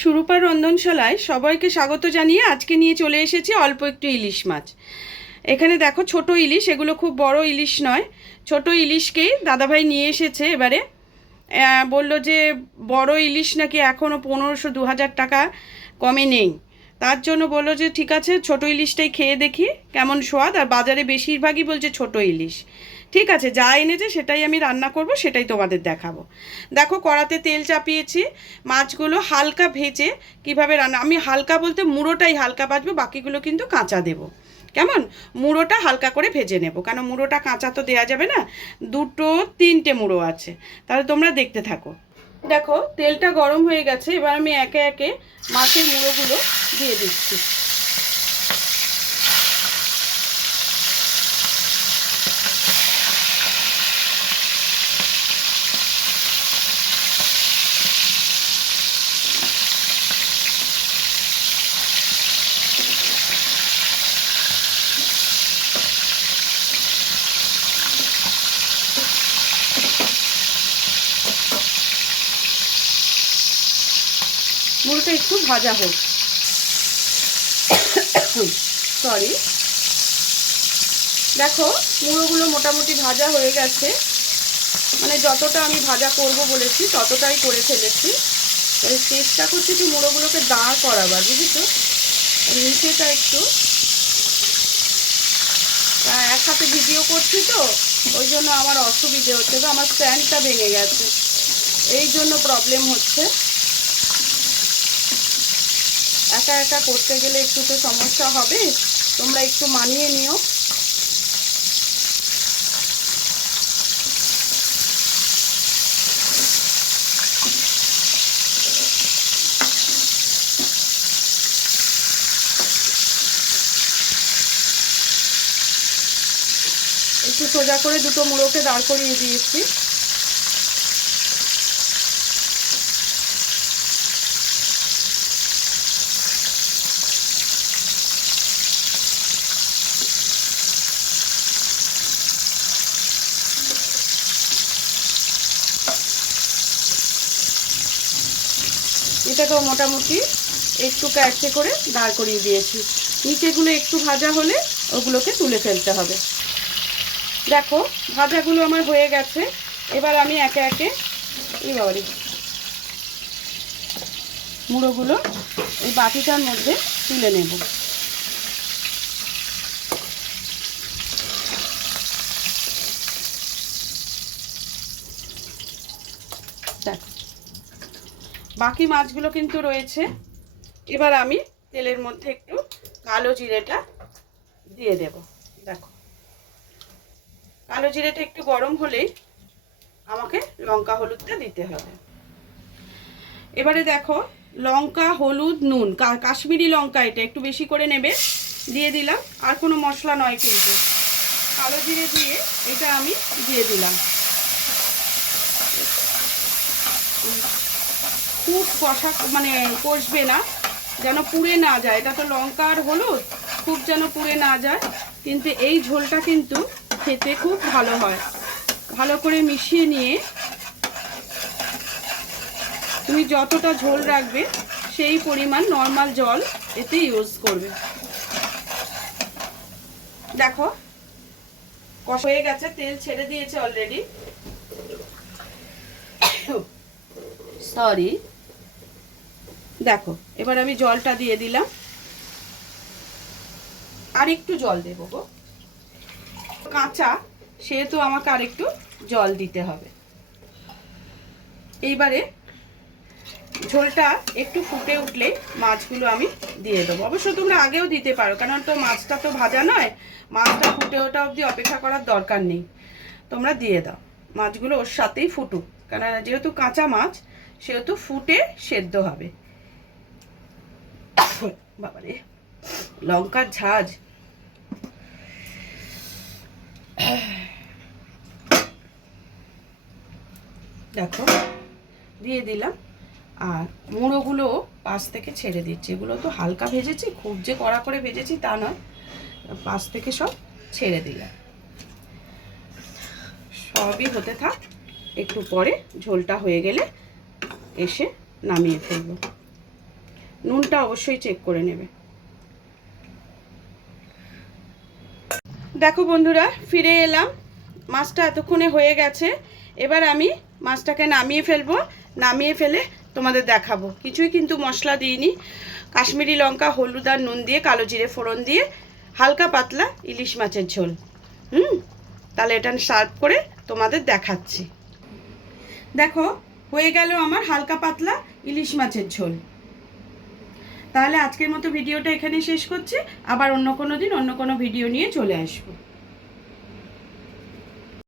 সুরূপার রন্ধনশালায় সবাইকে স্বাগত জানিয়ে আজকে নিয়ে চলে এসেছি অল্প একটু ইলিশ মাছ। এখানে দেখো ছোট ইলিশ, এগুলো খুব বড় ইলিশ নয়, ছোট ইলিশকেই দাদাভাই নিয়ে এসেছে। এবারে বলল যে বড় ইলিশ নাকি এখনও 1500-2000 টাকা কমে নেই, তার জন্য বললো যে ঠিক আছে ছোট ইলিশটাই খেয়ে দেখি কেমন স্বাদ। আর বাজারে বেশিরভাগই বলছে ছোট ইলিশ। ঠিক আছে, যা এনেছে সেটাই আমি রান্না করব, সেটাই তোমাদের দেখাবো। দেখো কড়াতে তেল চাপিয়েছি, মাছগুলো হালকা ভেজে কিভাবে রান্না, আমি হালকা বলতে মুড়োটাই হালকা ভাজবো, বাকিগুলো কিন্তু কাঁচা দেবো। কেমন, মুড়োটা হালকা করে ভেজে নেব, কারণ মুড়োটা কাঁচা তো দেওয়া যাবে না, 2-3টে মুড়ো আছে। তাহলে তোমরা দেখতে থাকো। দেখো তেলটা গরম হয়ে গেছে, এবার আমি একে একে মাছের মুড়োগুলো দিয়ে দিচ্ছি। মুড়োটা একটু ভাজা হোক, সরি। দেখো মুড়োগুলো মোটামুটি ভাজা হয়ে গেছে, মানে যতটা আমি ভাজা করব বলেছি ততটাই করে ফেলেছি। চেষ্টা করছি একটু মুড়োগুলোকে দাঁড় করাবার, বুঝেছো, নিচেটা একটু এক হাতে ভিডিও করছি তো ওই জন্য আমার অসুবিধে হচ্ছে, তো আমার স্ট্যান্ডটা ভেঙে গেছে, এই জন্য প্রবলেম হচ্ছে। একা একা করতে গেলে একটু তো সমস্যা হবে, তোমরা একটু মানিয়ে নিও। একটু সোজা করে দুটো মুড়োকে দাঁড় করিয়ে দিয়েছি। এটাকেও মোটামুটি একটু ক্যাচে করে দাঁড় করিয়ে দিয়েছি, নিচেগুলো একটু ভাজা হলে ওগুলোকে তুলে ফেলতে হবে। দেখো ভাজাগুলো আমার হয়ে গেছে, এবার আমি একে একে এইবারে মুড়োগুলো এই বাটিটার মধ্যে তুলে নেব। দেখো বাকি মাছগুলো কিন্তু রয়েছে। এবার আমি তেলের মধ্যে একটু কালো জিরেটা দিয়ে দেব। দেখো কালো জিরেটা একটু গরম হলেই আমাকে লঙ্কা হলুদটা দিতে হবে। এবারে দেখো লঙ্কা হলুদ নুন, কাশ্মীরি লঙ্কা এটা একটু বেশি করে নেবে, দিয়ে দিলাম। আর কোনো মশলা নয় কিন্তু, কালো জিরে দিয়ে এটা আমি দিয়ে দিলাম। খুব কষা মানে কষবে না, যেন পুড়ে না যায়, এটা তো লঙ্কা আর হলুদ, খুব যেন পুড়ে না যায়। কিন্তু এই ঝোলটা কিন্তু খেতে খুব ভালো হয়। ভালো করে মিশিয়ে নিয়ে তুমি যতটা ঝোল রাখবে সেই পরিমাণ নর্মাল জল এতে ইউজ করবে। দেখো কষা হয়ে গেছে, তেল ছেড়ে দিয়েছে অলরেডি, সরি। দেখো এবার আমি জলটা দিয়ে দিলাম, আর একটু জল দেবো গো, কাঁচা সেহেতু আমাকে আর একটু জল দিতে হবে। এইবারে ঝোলটা একটু ফুটে উঠলে মাছগুলো আমি দিয়ে দেবো। অবশ্য তোমরা আগেও দিতে পারো, কারণ তো মাছটা তো ভাজা নয়, মাছটা ফুটে ওঠা অবধি অপেক্ষা করার দরকার নেই, তোমরা দিয়ে দাও। মাছগুলো ওর সাথেই ফুটুক, কারণ যেহেতু কাঁচা মাছ সেহেতু ফুটে সেদ্ধ হবে। বাবারে লঙ্কার ঝাঁজ, দেখো দিয়ে দিলাম। আর মুড়োগুলো পাশ থেকে ছেড়ে দিচ্ছি, এগুলো তো হালকা ভেজেছি, খুব যে কড়া করে ভেজেছি তা নয়, পাশ থেকে সব ছেড়ে দিলাম। সবই হতে থাক, একটু পরে ঝোলটা হয়ে গেলে এসে নামিয়ে ফেলবো। নুনটা অবশ্যই চেক করে নেবে। দেখো বন্ধুরা, ফিরে এলাম। মাছটা এতক্ষণে হয়ে গেছে। এবার আমি মাছটাকে নামিয়ে ফেলবো। নামিয়ে ফেলে তোমাদের দেখাবো। কিছুই কিন্তু মশলা দিইনি, কাশ্মীরি লঙ্কা, হলুদ আর নুন দিয়ে কালো জিরে ফোড়ন দিয়ে হালকা পাতলা ইলিশ মাছের ঝোল। তাহলে এটা সার্ভ করে তোমাদের দেখাচ্ছি। দেখো, হয়ে গেল আমার হালকা পাতলা ইলিশ মাছের ঝোল। তাহলে আজকের মতো ভিডিওটা এখানে শেষ করছি। আবার অন্য কোনো দিন অন্য কোনো ভিডিও নিয়ে চলে আসবো।